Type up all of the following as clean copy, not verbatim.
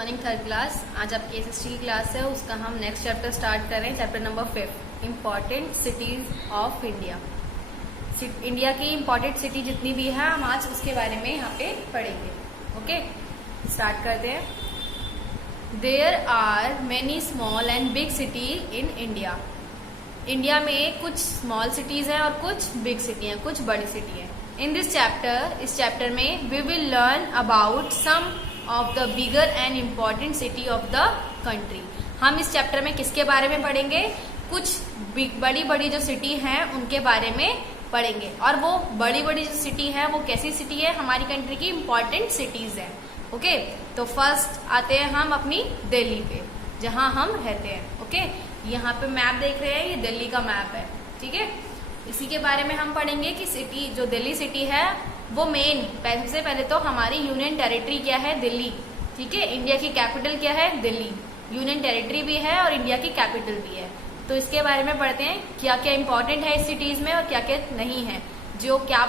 Morning third class. आज आपकी SST की क्लास है, उसका हम नेक्स्ट चैप्टर स्टार्ट कर रहे हैं। Chapter number 5, important cities of India. India की इम्पॉर्टेंट सिटी जितनी भी है हम आज उसके बारे में यहाँ पे पढ़ेंगे। ओके, स्टार्ट करते हैं। There are many small and big city in India. India में कुछ स्मॉल सिटीज हैं और कुछ बिग सिटी हैं, कुछ बड़ी सिटी हैं। इन दिस चैप्टर, इस चैप्टर में we will learn about some of the bigger and important city of the country. हम इस चैप्टर में किसके बारे में पढ़ेंगे? कुछ बड़ी बड़ी जो सिटी हैं उनके बारे में पढ़ेंगे। और वो बड़ी बड़ी जो सिटी है वो कैसी सिटी है? हमारी कंट्री की इम्पॉर्टेंट सिटीज है। ओके, तो फर्स्ट आते हैं हम अपनी दिल्ली पे, जहां हम रहते हैं। ओके, यहाँ पे मैप देख रहे हैं, ये दिल्ली का मैप है। ठीक है, इसी के बारे में हम पढ़ेंगे कि सिटी, जो दिल्ली सिटी है वो मेन, सबसे पहले तो हमारी यूनियन टेरिटरी क्या है? दिल्ली। ठीक है, इंडिया की कैपिटल क्या है? दिल्ली। यूनियन टेरिटरी भी है और इंडिया की कैपिटल भी है। तो इसके बारे में पढ़ते हैं क्या क्या इंपॉर्टेंट है इस सिटीज में और क्या क्या नहीं है। जो क्या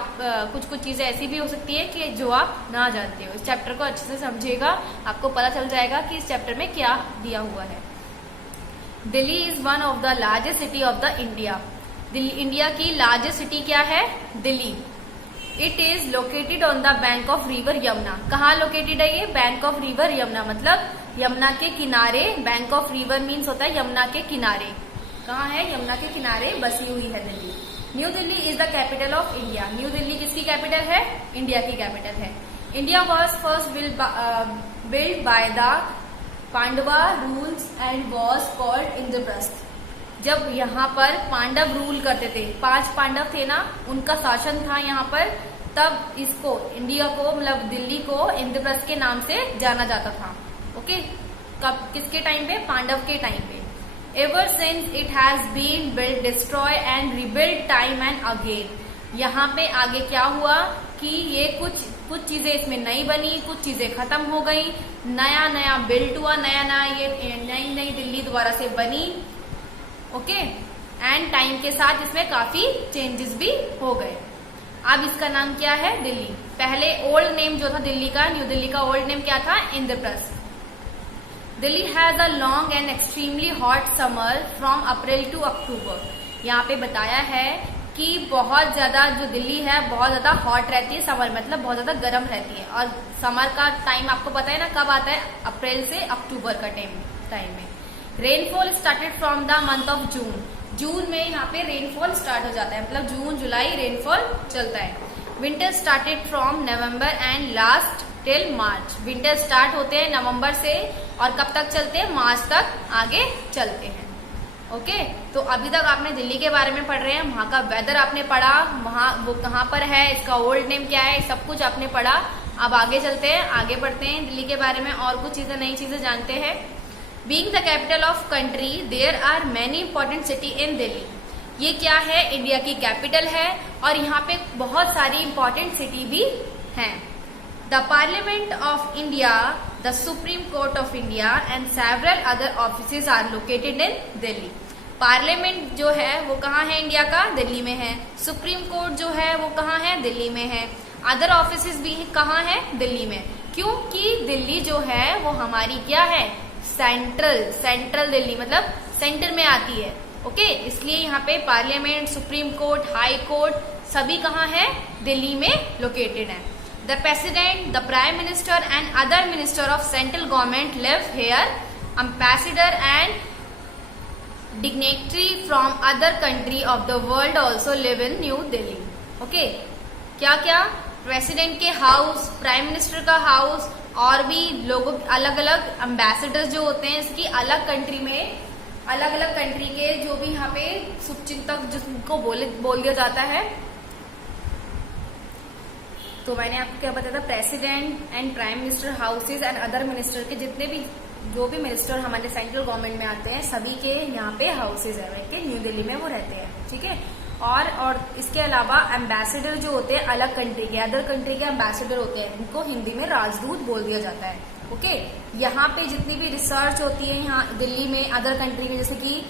कुछ कुछ चीजें ऐसी भी हो सकती है कि जो आप ना जानते हो। इस चैप्टर को अच्छे से समझिएगा, आपको पता चल जाएगा कि इस चैप्टर में क्या दिया हुआ है। Delhi is one of the largest city of the India. Delhi India की लार्जेस्ट सिटी क्या है? Delhi. It is located on the bank of river Yamuna. कहाँ लोकेटेड है ये? बैंक ऑफ रिवर यमुना, मतलब यमुना के किनारे। बैंक ऑफ रिवर मीन्स होता है यमुना के किनारे। कहाँ है? यमुना के किनारे बसी हुई है Delhi. New Delhi is the capital of India. New Delhi किसकी कैपिटल है? इंडिया की कैपिटल है। India was first build by the Pandava rules and was called Indraprastha. जब यहाँ पर पांडव रूल करते थे, 5 पांडव थे ना, उनका शासन था यहाँ पर, तब इसको, इंडिया को, मतलब दिल्ली को इंद्रप्रस्थ के नाम से जाना जाता था। ओके, कब, किसके टाइम पे? पांडव के टाइम पे। Ever since it has been build, destroy and rebuild time and again. यहाँ पे आगे क्या हुआ कि ये कुछ चीजें इसमें नई बनी, कुछ चीजें खत्म हो गई, नया नया बिल्ट हुआ, नया नया ये नई दिल्ली दोबारा से बनी। ओके, एंड टाइम के साथ इसमें काफी चेंजेस भी हो गए। अब इसका नाम क्या है? दिल्ली। पहले ओल्ड नेम जो था दिल्ली का, न्यू दिल्ली का ओल्ड नेम क्या था? Indraprastha. Delhi has a long and extremely hot summer from April to October. यहाँ पे बताया है कि बहुत ज्यादा जो दिल्ली है बहुत ज्यादा हॉट रहती है, समर मतलब बहुत ज्यादा गर्म रहती है। और समर का टाइम आपको पता है ना कब आता है? अप्रैल से अक्टूबर का टाइम में। Rainfall started from the month of June. जून में यहाँ पे रेनफॉल स्टार्ट हो जाता है, मतलब जून जुलाई रेनफॉल चलता है। Winter started from November and last till March. Winter start होते हैं नवंबर से और कब तक चलते हैं? मार्च तक आगे चलते हैं। ओके, तो अभी तक आपने दिल्ली के बारे में पढ़ रहे हैं, वहां का वेदर आपने पढ़ा, वहां वो कहाँ पर है, इसका ओल्ड नेम क्या है, सब कुछ आपने पढ़ा। अब आगे चलते हैं, आगे बढ़ते हैं, दिल्ली के बारे में और कुछ चीजें, नई चीजें जानते हैं। Being the capital of country, there are many important city in Delhi. ये क्या है? इंडिया की कैपिटल है और यहाँ पे बहुत सारी इंपॉर्टेंट सिटी भी हैं। The parliament of India, the supreme court of India and several other offices are located in Delhi. Parliament जो है वो कहाँ है? इंडिया का, दिल्ली में है। सुप्रीम कोर्ट जो है वो कहाँ है? दिल्ली में है। अदर ऑफिसेज भी कहाँ है? दिल्ली में। क्योंकि दिल्ली जो है वो हमारी क्या है? सेंट्रल दिल्ली, मतलब सेंटर में आती है। ओके, इसलिए यहाँ पे parliament, supreme court, high court सभी कहाँ है? दिल्ली में लोकेटेड है। The president, the prime minister and other minister of central government live here. Ambassador and dignitary from other country of the world also live in new Delhi. Okay, क्या क्या? President के house, prime minister का house, और भी लोगों, अलग अलग ambassadors जो होते हैं इसकी अलग कंट्री में, अलग अलग कंट्री के जो भी यहाँ पे शुभचिंतक जिनको बोल दिया जाता है। तो मैंने आपको क्या बताया था? President and prime minister houses and other minister के जितने भी जो भी मिनिस्टर हमारे सेंट्रल गवर्नमेंट में आते हैं सभी के यहाँ पे हाउसेज है, न्यू दिल्ली में वो रहते हैं। ठीक है, और इसके अलावा एम्बेसडर जो होते हैं अलग कंट्री के, अदर कंट्री के एम्बेसडर होते हैं, उनको हिंदी में राजदूत बोल दिया जाता है। ओके, यहाँ पे जितनी भी रिसर्च होती है यहाँ दिल्ली में, अदर कंट्री में, जैसे कि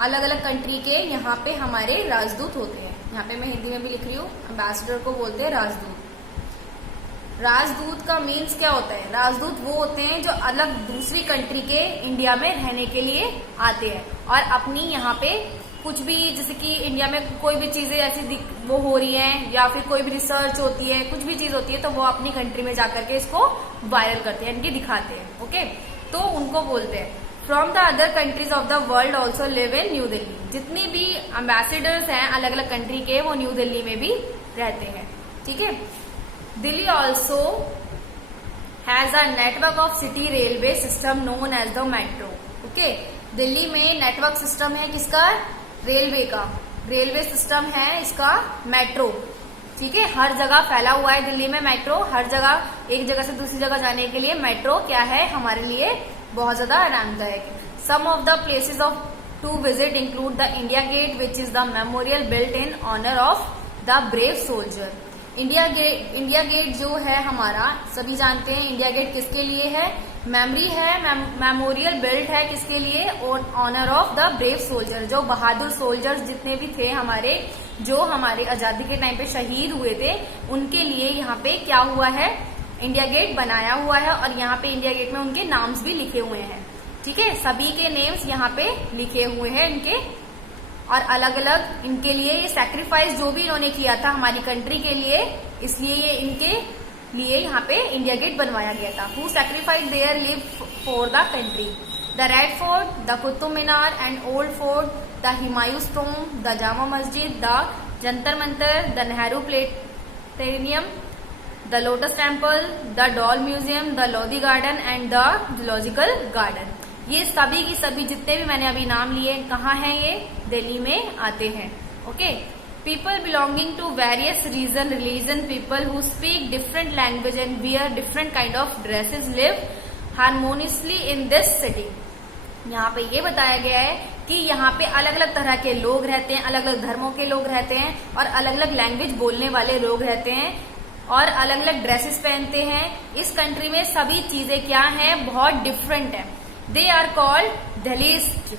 अलग अलग कंट्री के यहाँ पे हमारे राजदूत होते हैं। यहाँ पे मैं हिंदी में भी लिख रही हूँ, एम्बेसडर को बोलते हैं राजदूत। राजदूत का मीन्स क्या होता है? राजदूत वो होते हैं जो अलग दूसरी कंट्री के इंडिया में रहने के लिए आते हैं और अपनी यहाँ पे कुछ भी, जैसे कि इंडिया में कोई भी चीजें ऐसी वो हो रही हैं या फिर कोई भी रिसर्च होती है, कुछ भी चीज होती है, तो वो अपनी कंट्री में जाकर के इसको वायरल करते हैं, इनकी दिखाते हैं। ओके, तो उनको बोलते हैं। From the other countries of the world also live in new Delhi. जितनी भी एम्बेसडर्स हैं अलग अलग कंट्री के, वो न्यू दिल्ली में भी रहते हैं। ठीक है। Delhi also has a network of city railway system known as the metro. Okay, Delhi में नेटवर्क सिस्टम है किसका? रेलवे का। रेलवे सिस्टम है इसका मेट्रो। ठीक है, हर जगह फैला हुआ है दिल्ली में मेट्रो। हर जगह, एक जगह से दूसरी जगह जाने के लिए मेट्रो क्या है हमारे लिए बहुत ज्यादा आरामदायक। Some of the places of to visit include the India Gate which is the memorial built in honour of the brave soldier. India Gate जो है हमारा, सभी जानते हैं इंडिया गेट किसके लिए है? मेमोरी है, मेमोरियल बिल्ट है किसके लिए? Honour of the brave soldier. जो बहादुर सोल्जर्स जितने भी थे हमारे, जो हमारे आजादी के टाइम पे शहीद हुए थे, उनके लिए यहाँ पे क्या हुआ है? इंडिया गेट बनाया हुआ है और यहाँ पे इंडिया गेट में उनके नाम्स भी लिखे हुए हैं। ठीक है, सभी के नेम्स यहाँ पे लिखे हुए हैं इनके, और अलग अलग इनके लिए ये सैक्रिफाइस जो भी इन्होंने किया था हमारी कंट्री के लिए, इसलिए ये इनके लिए यहाँ पे इंडिया गेट बनवाया गया था। Who sacrifice their live for the country. The Red Fort, the Qutub Minar and Old Fort, the Humayun Tomb, the Jama Masjid, the Jantar Mantar, the Nehru Planetarium, the Lotus Temple, the Doll Museum, the Lodhi Garden and the Zoological Garden. ये सभी की सभी जितने भी मैंने अभी नाम लिए कहाँ हैं? ये दिल्ली में आते हैं। Okay, people belonging to various region, religion, people who speak different language and wear different kind of dresses live harmoniously in this city. यहाँ पे ये बताया गया है कि यहाँ पे अलग अलग तरह के लोग रहते हैं, अलग अलग धर्मों के लोग रहते हैं और अलग अलग लैंग्वेज बोलने वाले लोग रहते हैं और अलग अलग ड्रेसेस पहनते हैं। इस कंट्री में सभी चीजें क्या हैं? बहुत डिफरेंट है। दे आर कॉल्ड दिल्लीस्ट,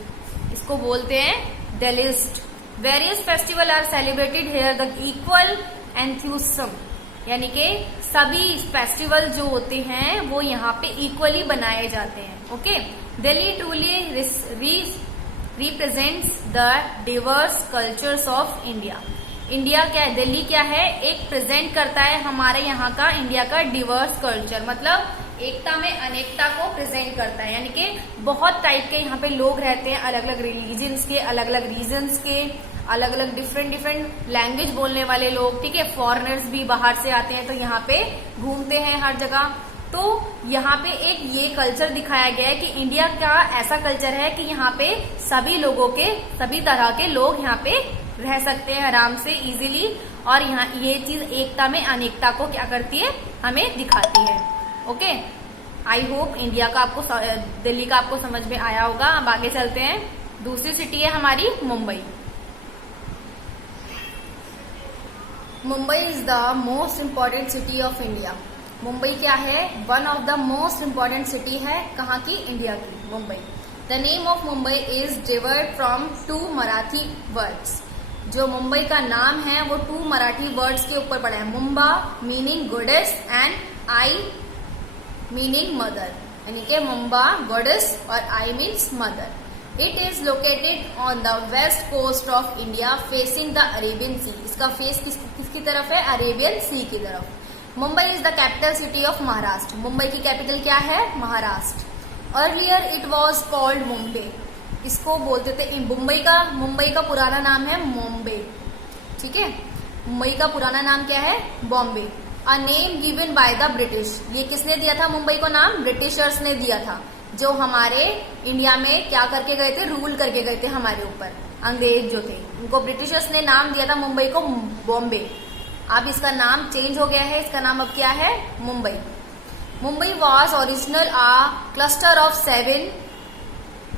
इसको बोलते हैं दिल्लीस्ट। Various festival are celebrated here the equal enthusiasm, यानी कि सभी फेस्टिवल जो होते हैं वो यहाँ पे इक्वली बनाए जाते हैं। Okay, Delhi truly represents the Divers cultures of India. India क्या है? दिल्ली क्या है? एक प्रेजेंट करता है हमारे यहाँ का इंडिया का डिवर्स कल्चर, मतलब एकता में अनेकता को प्रेजेंट करता है। यानी कि बहुत टाइप के यहाँ पे लोग रहते हैं, अलग अलग रिलीजन्स के, अलग अलग रीजन्स के, अलग अलग डिफरेंट लैंग्वेज बोलने वाले लोग। ठीक है, फॉरेनर्स भी बाहर से आते हैं तो यहाँ पे घूमते हैं हर जगह। तो यहाँ पे एक ये कल्चर दिखाया गया है कि इंडिया का ऐसा कल्चर है कि यहाँ पे सभी लोगों के, सभी तरह के लोग यहाँ पे रह सकते हैं आराम से, इजीली। और यहाँ ये चीज एकता में अनेकता को क्या करती है? हमें दिखाती है। ओके, आई होप इंडिया का आपको, दिल्ली का आपको समझ में आया होगा। अब आगे चलते हैं। दूसरी सिटी है हमारी Mumbai. Mumbai is the most important city of India. Mumbai क्या है? One of the most important city है। कहाँ की? इंडिया की, Mumbai. The name of Mumbai is derived from 2 Marathi words. जो मुंबई का नाम है वो 2 मराठी वर्ड्स के ऊपर पड़ा है। Mumba meaning goddess and Aai meaning mother, यानी कि मुंबा गॉडेस और Aai means mother. It is located on the west coast of India facing the Arabian Sea. इसका फेस किसकी तरफ है? अरेबियन सी की तरफ। Mumbai is the capital city of Maharashtra. Mumbai की कैपिटल क्या है? Maharashtra. Earlier it was called Mumbai, इसको बोलते थे मुंबई का पुराना नाम है बॉम्बे। ठीक है, मुंबई का पुराना नाम क्या है? Bombay. A name given by the British. ये किसने दिया था मुंबई को नाम? ब्रिटिशर्स ने दिया था, जो हमारे इंडिया में क्या करके गए थे? रूल करके गए थे हमारे ऊपर, अंग्रेज जो थे, उनको ब्रिटिशर्स ने नाम दिया था मुंबई को बॉम्बे। अब इसका नाम चेंज हो गया है, इसका नाम अब क्या है? Mumbai. Mumbai was original a cluster of 7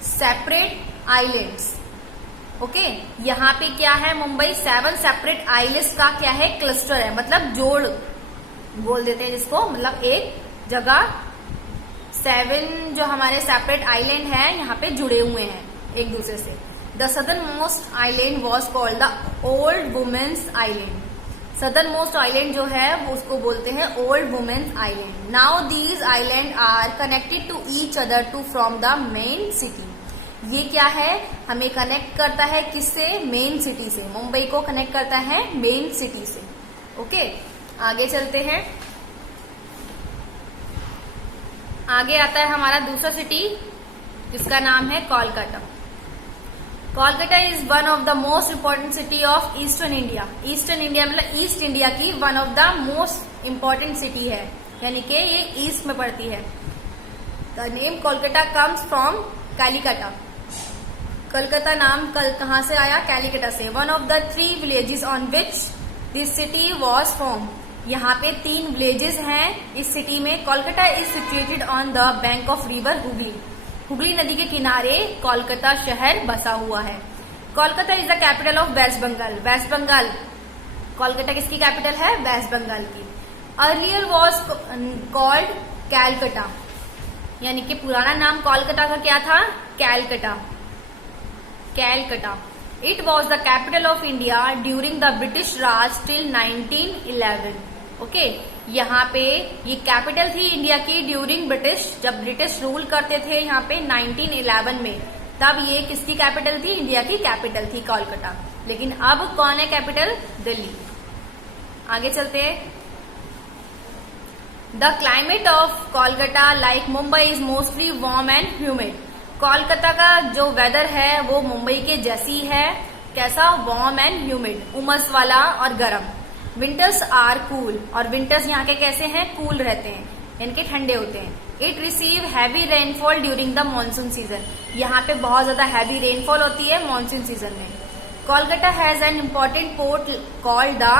separate islands. Okay, यहाँ पे क्या है? मुंबई 7 सेपरेट आइलैंड्स का क्या है? क्लस्टर है, मतलब जोड़ बोल देते हैं जिसको, मतलब एक जगह 7 जो हमारे सेपरेट आइलैंड है यहाँ पे जुड़े हुए हैं एक दूसरे से। The southern most island was called the old women's island. Southern most island जो है वो उसको बोलते हैं old women's island. Now these island are connected to each other to from the main city. ये क्या है, हमें कनेक्ट करता है किससे, मेन सिटी से। मुंबई को कनेक्ट करता है मेन सिटी से। ओके, आगे चलते हैं। आगे आता है हमारा दूसरा सिटी जिसका नाम है Kolkata. Kolkata is one of the most important city of eastern India. Eastern India मतलब ईस्ट इंडिया की one of the most important city है, यानी कि ये ईस्ट में पड़ती है। The name Kolkata comes from Kalikata. Kolkata नाम कहाँ से आया, कैलिकटा से। One of the 3 villages on which this city was form. यहाँ पे 3 विलेजेस हैं इस सिटी में। Kolkata is situated on the bank of river Hooghly. Hooghly नदी के किनारे कोलकाता शहर बसा हुआ है। Kolkata is the capital of West Bengal. West Bengal, Kolkata किसकी कैपिटल है, वेस्ट बंगाल की। अर्लियर वॉज कॉल्ड कैलकटा, यानी कि पुराना नाम कोलकाता का क्या था, Calcutta. Calcutta it was the capital of India during the British Raj till 1911। Okay, यहाँ पे ये कैपिटल थी इंडिया की ड्यूरिंग ब्रिटिश, जब ब्रिटिश रूल करते थे यहाँ पे 1911 में, तब ये किसकी कैपिटल थी, इंडिया की कैपिटल थी कोलकाता। लेकिन अब कौन है कैपिटल, दिल्ली। आगे चलते हैं। The climate of Kolkata like Mumbai is mostly warm and humid. Kolkata का जो वेदर है वो मुंबई के जैसी है, कैसा, वार्म एंड ह्यूमिड, उमस वाला और गर्म। विंटर्स आर कूल, और विंटर्स यहाँ के कैसे हैं, कूल रहते हैं, इनके ठंडे होते हैं। It receive heavy rainfall during the monsoon season. यहाँ पे बहुत ज्यादा हैवी रेनफॉल होती है मानसून सीजन में। Kolkata has an important port called the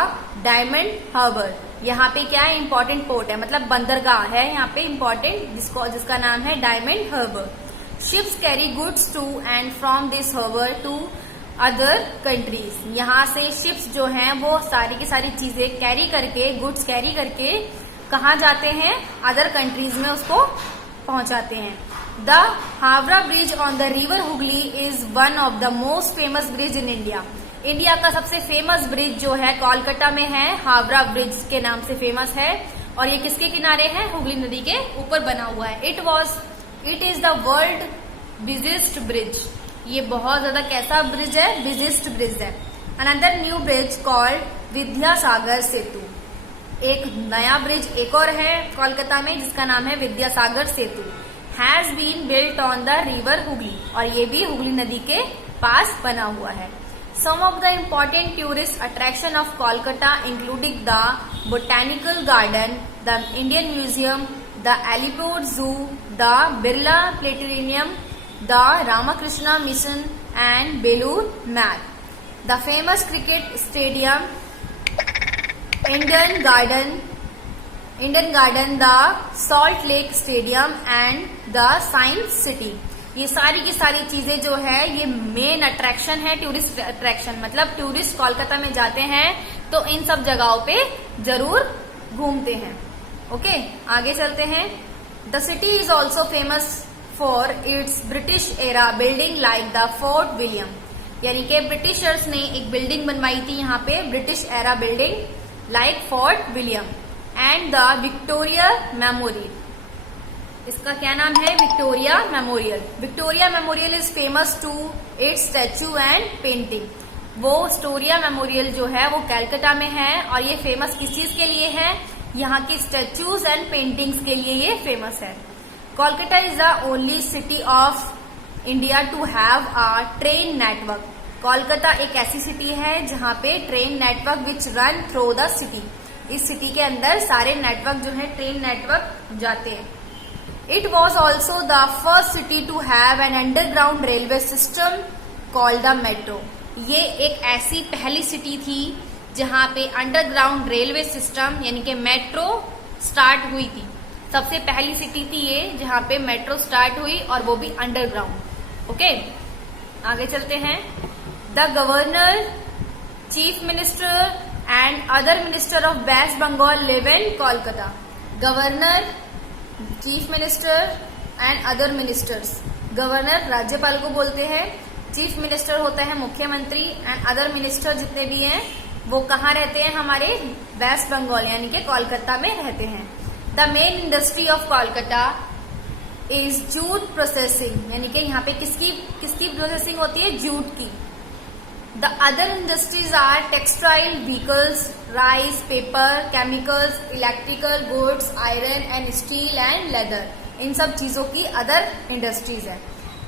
Diamond Harbour. यहाँ पे क्या है, इम्पोर्टेंट पोर्ट है, मतलब बंदरगाह है यहाँ पे इम्पोर्टेंट, जिसका नाम है Diamond Harbour. Ships carry goods to and from this harbour to other countries. यहाँ से शिप्स जो हैं वो सारी की सारी चीजें कैरी करके, गुड्स कैरी करके कहाँ जाते हैं, अदर कंट्रीज में उसको पहुंचाते हैं। The Howrah bridge on the river Hooghly is one of the most famous bridge in India. India का सबसे फेमस ब्रिज जो है कोलकाता में है, हावड़ा ब्रिज के नाम से फेमस है, और ये किसके किनारे है, हुगली नदी के ऊपर बना हुआ है। It is the world busiest bridge. ये बहुत ज्यादा कैसा ब्रिज है, बिजिएस्ट ब्रिज है। Another new bridge called Vidyasagar Setu. एक नया ब्रिज एक और है कोलकाता में जिसका नाम है Vidyasagar Setu. Has been built on the river Hooghly, और ये भी हुगली नदी के पास बना हुआ है। Some of the important tourist attraction of Kolkata including the botanical garden, the Indian museum, the Alipore zoo, the Birla planetarium, the Ramakrishna Mission and Belur Mat, the famous cricket stadium, Eden Garden, the Salt Lake Stadium and the Science City। ये सारी की सारी चीजें जो है ये main attraction है, tourist attraction, मतलब टूरिस्ट कोलकाता में जाते हैं तो इन सब जगहों पे जरूर घूमते हैं। ओके, आगे चलते हैं। The city is also famous for its British era building like the fort William, यानी कि ब्रिटिशर्स ने एक बिल्डिंग बनवाई थी यहाँ पे, British era building like Fort William, and the Victoria Memorial. इसका क्या नाम है, Victoria Memorial. Victoria Memorial is famous to its statue and painting. वो विक्टोरिया मेमोरियल जो है वो कैलकाटा में है, और ये फेमस किस चीज के लिए है, यहाँ की स्टैच्यूज एंड पेंटिंग्स के लिए ये फेमस है। Kolkata is the only city of India to have a train network. Kolkata एक ऐसी सिटी है जहाँ पे train network which run through the city. इस सिटी के अंदर सारे नेटवर्क जो है ट्रेन नेटवर्क जाते हैं। It was also the first city to have an underground railway system called the metro. ये एक ऐसी पहली सिटी थी जहाँ पे अंडरग्राउंड रेलवे सिस्टम यानी कि मेट्रो स्टार्ट हुई थी। सबसे पहली सिटी थी ये जहाँ पे मेट्रो स्टार्ट हुई, और वो भी अंडरग्राउंड। ओके, आगे चलते हैं। The governor, chief minister and other minister of West Bengal live in Kolkata. Governor, chief minister and other ministers. Governor राज्यपाल को बोलते हैं, चीफ मिनिस्टर होता है मुख्यमंत्री, एंड अदर मिनिस्टर जितने भी हैं वो कहाँ रहते हैं? हमारे वेस्ट बंगाल यानी कि कोलकाता में रहते हैं। The main industry of Kolkata is jute processing, यानी कि यहाँ पे किसकी प्रोसेसिंग होती है? जूट की। The other industries are textile, vehicles, rice, paper, chemicals, electrical goods, iron and steel and leather, इन सब चीजों की अदर इंडस्ट्रीज है।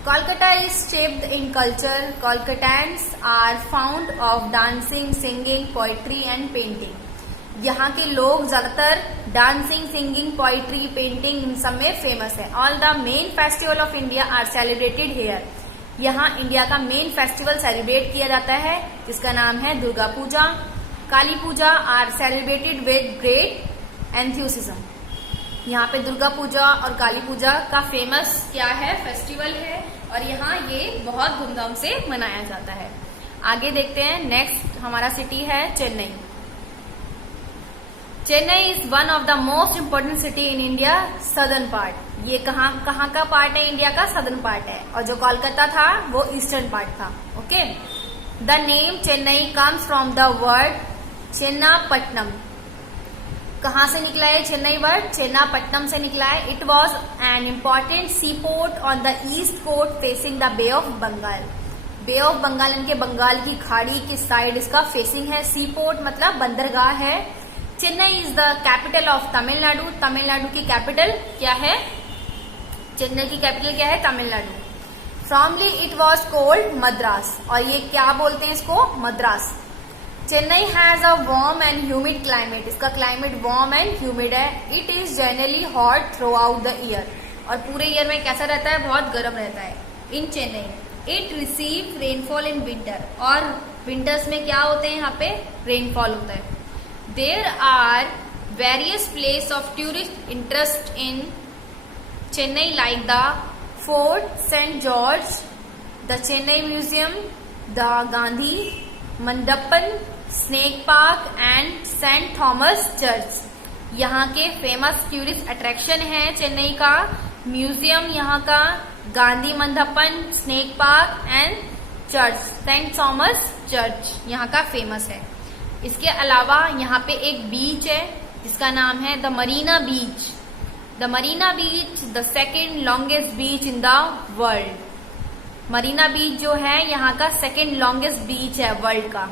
Kolkata is shaped in culture. Kolkatans are fond of dancing, singing, poetry and painting. यहाँ के लोग ज्यादातर dancing, singing, poetry, painting इन सब में फेमस है। All the main festival of India are celebrated here. यहाँ इंडिया का मेन फेस्टिवल सेलिब्रेट किया जाता है जिसका नाम है Durga Puja. Kali Puja are celebrated with great enthusiasm. यहाँ पे दुर्गा पूजा और काली पूजा का फेमस क्या है? फेस्टिवल है और यहाँ ये बहुत धूमधाम से मनाया जाता है। आगे देखते हैं। नेक्स्ट हमारा सिटी है Chennai. Chennai is one of the most important city in India southern part. ये कहाँ का पार्ट है? इंडिया का सदर्न पार्ट है। और जो कोलकाता था वो ईस्टर्न पार्ट था। Okay. The name Chennai comes from the word Chennapattanam. कहाँ से निकला है चेन्नई वर्ड? चेन्नापट्टनम से निकला है। It was an important sea port on the east coast facing the bay of Bengal. Bay of Bengal इनके बंगाल की खाड़ी की साइड इसका फेसिंग है। सी पोर्ट मतलब बंदरगाह है। Chennai is the capital of Tamil Nadu. Tamil Nadu की कैपिटल क्या है? चेन्नई की कैपिटल क्या है? Tamil Nadu. Formally it was cold Madras, और ये क्या बोलते हैं इसको? Madras. Chennai has a warm and humid climate. इसका क्लाइमेट वार्म एंड ह्यूमिड है। It is generally hot through out the year, और पूरे ईयर में कैसा रहता है? बहुत गर्म रहता है। In Chennai it receive rainfall in winter, और विंटर्स में क्या होते हैं? यहाँ पे रेनफॉल होता है। There are various place of tourist interest in Chennai like the Fort Saint George, the Chennai museum, the Gandhi Mandapam, snake park and Saint Thomas church. यहाँ के फेमस टूरिस्ट अट्रैक्शन है चेन्नई का म्यूजियम, यहाँ का Gandhi Mandapam, snake park and church, Saint Thomas church यहाँ का famous है। इसके अलावा यहाँ पे एक बीच है जिसका नाम है the Marina beach. The Marina beach the second longest beach in the world. Marina beach जो है यहाँ का सेकेंड लॉन्गेस्ट बीच है वर्ल्ड का।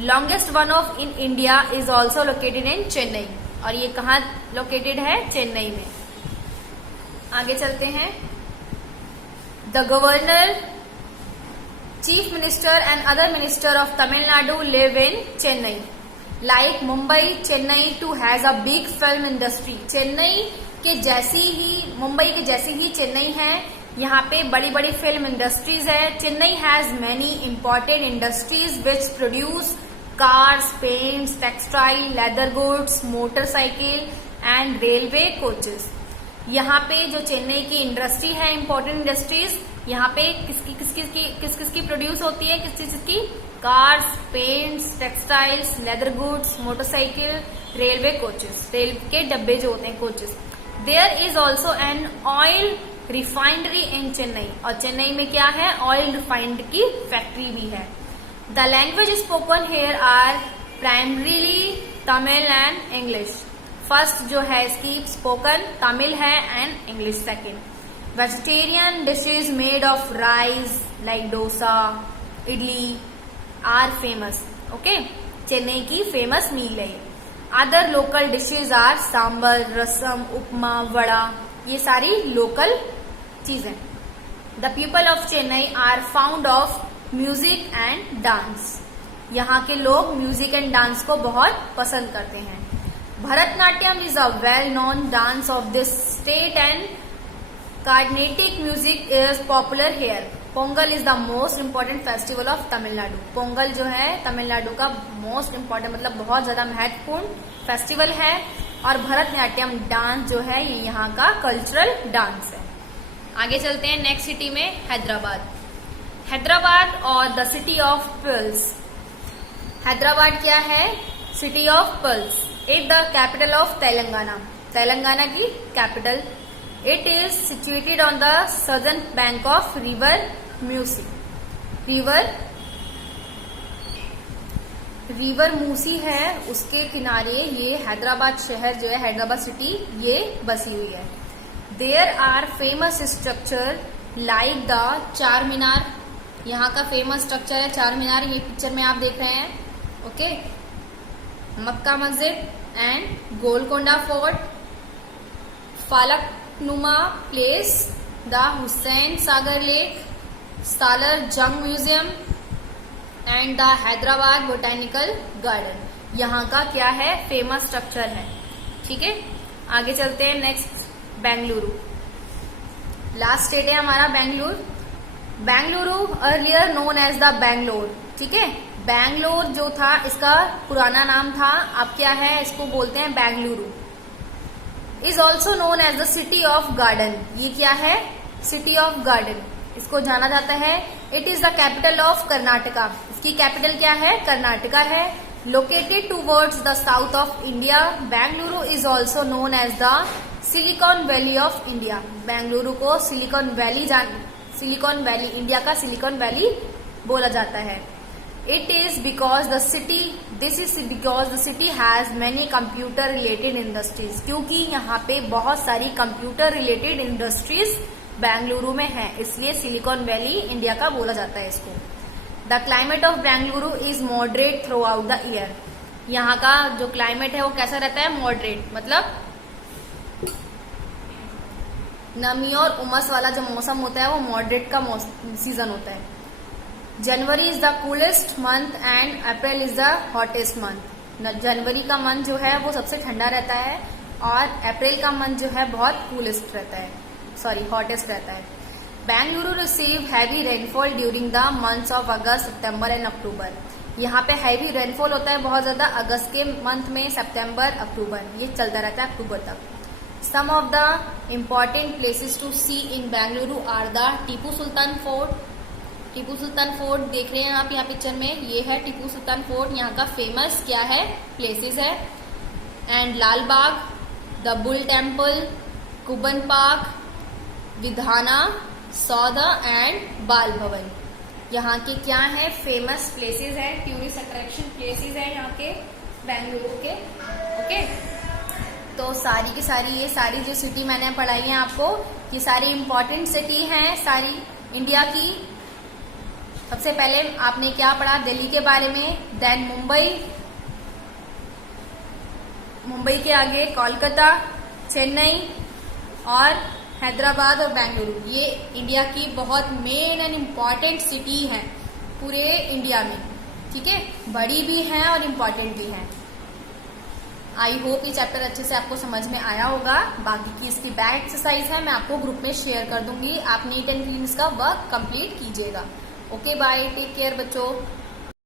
Longest one of in India is also located in Chennai, और ये कहाँ लोकेटेड है? चेन्नई में। आगे चलते हैं। The governor, chief minister and other minister of Tamil Nadu live in Chennai. Like Mumbai, Chennai too has a big film industry. Chennai के जैसी ही, मुंबई के जैसी ही चेन्नई है। यहाँ पे बड़ी बड़ी फिल्म इंडस्ट्रीज है। Chennai has many important industries which produce cars, paints, textile, leather goods, motorcycle and railway coaches. यहाँ पे जो चेन्नई की इंडस्ट्री है, इंपॉर्टेंट इंडस्ट्रीज, यहाँ पे किस किस की प्रोड्यूस होती है? किस चीज की? Cars, paints, textiles, leather goods, motorcycle, railway coaches, rail के डब्बे जो होते हैं, coaches. There is also an oil refinery in Chennai, और चेन्नई में क्या है? ऑयल रिफाइंड की फैक्ट्री भी है। The language spoken here are primarily Tamil and English. First जो है इसकी स्पोकन तमिल है and English second. Vegetarian dishes made of rice like dosa, idli are famous. Okay, Chennai की फेमस मील है। Other local dishes are sambar, rasam, upma, vada, ये सारी लोकल चीजें। The people of Chennai are found of music and dance. यहाँ के लोग म्यूजिक एंड डांस को बहुत पसंद करते हैं। Bharatanatyam is a well known dance of this state and Carnatic music is popular here. Pongal is the most important festival of Tamil Nadu. Pongal जो है तमिलनाडु का मोस्ट इम्पोर्टेंट मतलब बहुत ज्यादा महत्वपूर्ण फेस्टिवल है। और भरतनाट्यम डांस जो है ये यहाँ का कल्चरल डांस है। आगे चलते हैं नेक्स्ट सिटी में, हैदराबाद। हैदराबाद और the city of pearls. Hyderabad क्या है? City of pearls. It the capital of Telangana, Telangana की capital. It is situated on the southern bank of river Musi. River river Musi है उसके किनारे ये हैदराबाद शहर जो है, हैदराबाद सिटी, ये बसी हुई है। There are famous structure like the Charminar, यहाँ का फेमस स्ट्रक्चर है चार मीनार, ये पिक्चर में आप देख रहे हैं। Okay, Mecca Masjid and Golconda fort, Falaknuma place, the Hussain Sagar lake, Salar Jung museum and the Hyderabad botanical garden, यहाँ का क्या है, फेमस स्ट्रक्चर है। ठीक है, आगे चलते हैं। नेक्स्ट बेंगलुरु, लास्ट स्टेट है हमारा Bengaluru. Bengaluru earlier known as the Bangalore. ठीक है, बैंगलोर जो था इसका पुराना नाम था, अब क्या है, इसको बोलते हैं Bengaluru. Is also known as the city of garden, ये क्या है, सिटी ऑफ गार्डन, इसको जाना जाता है। It is the capital of Karnataka, इसकी कैपिटल क्या है, कर्नाटका है। Located towards the south of India, Bengaluru is also known as the Silicon Valley of India. Bengaluru को सिलिकॉन वैली, इंडिया का सिलिकॉन वैली बोला जाता है। It is because the city, this is because the city has many computer related industries, क्योंकि यहाँ पे बहुत सारी कंप्यूटर रिलेटेड इंडस्ट्रीज बेंगलुरु में है, इसलिए सिलिकॉन वैली इंडिया का बोला जाता है इसको। The climate of Bengaluru is moderate through out the year, यहाँ का जो क्लाइमेट है वो कैसा रहता है, मॉडरेट, मतलब नमी और उमस वाला जो मौसम होता है वो मॉडरेट का सीजन होता है। January is the coolest month and April is the hottest month. जनवरी का मंथ जो है वो सबसे ठंडा रहता है और अप्रैल का मंथ जो है बहुत कूलेस्ट रहता है, हॉटेस्ट रहता है। Bengaluru receive heavy rainfall during the months of August, September and October. यहाँ पे हैवी रेनफॉल होता है बहुत ज्यादा अगस्त के मंथ में, सितंबर अक्टूबर, ये चलता रहता है अक्टूबर तक। Some of the important places to see in Bengaluru are the Tipu Sultan fort. Tipu Sultan fort देख रहे हैं आप यहाँ पिक्चर में, ये है टीपू सुल्तान फोर्ट, यहाँ का फेमस क्या है, प्लेसेस है। And Lal Bagh, the bull temple, Cubbon park, Vidhana, Soudha and Bal Bhavan, यहाँ के क्या है, फेमस प्लेसेस है, टूरिस्ट अट्रैक्शन प्लेसेस है यहाँ के बेंगलुरु के। ओके, तो सारी की सारी ये सारी जो सिटी मैंने पढ़ाई है आपको, ये सारी इंपॉर्टेंट सिटी हैं सारी इंडिया की। सबसे पहले आपने क्या पढ़ा, दिल्ली के बारे में, देन मुंबई के आगे कोलकाता, चेन्नई और हैदराबाद और बेंगलुरु, ये इंडिया की बहुत मेन एंड इम्पॉर्टेंट सिटी हैं पूरे इंडिया में। ठीक है, बड़ी भी हैं और इम्पॉर्टेंट भी हैं। आई होप ये चैप्टर अच्छे से आपको समझ में आया होगा। बाकी की इसकी बैक एक्सरसाइज है, मैं आपको ग्रुप में शेयर कर दूंगी, आप नीट एंड क्लीन इसका वर्क कंप्लीट कीजिएगा। ओके बाय, टेक केयर बच्चों।